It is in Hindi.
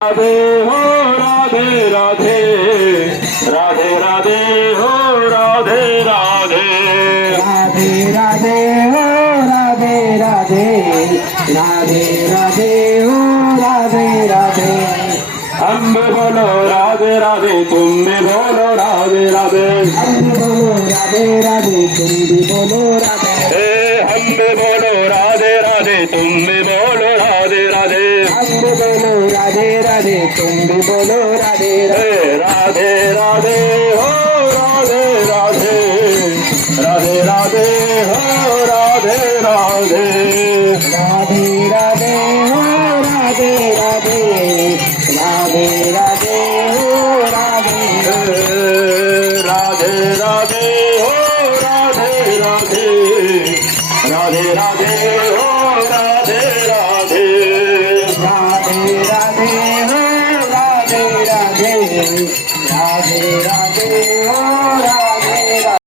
राधे हो राधे राधे राधे राधे हो राधे राधे राधे राधे हो राधे राधे राधे राधे हो राधे राधे हम भी बोलो राधे राधे तुम भी बोलो राधे राधे हम बोलो राधे राधे तुम भी बोलो राधे हम भी बोलो राधे राधे तुम भी बोलो राधे राधे हम बोलो राधे राधे तुम भी बोलो राधे राधे राधे राधे हो राधे राधे राधे राधे हो राधे राधे राधे राधे हो राधे राधे राधे राधे हो राधे राधे राधे हो राधे राधे राधे राधे हो राधे राधे राधे राधे हो राधे राधे राधे राधे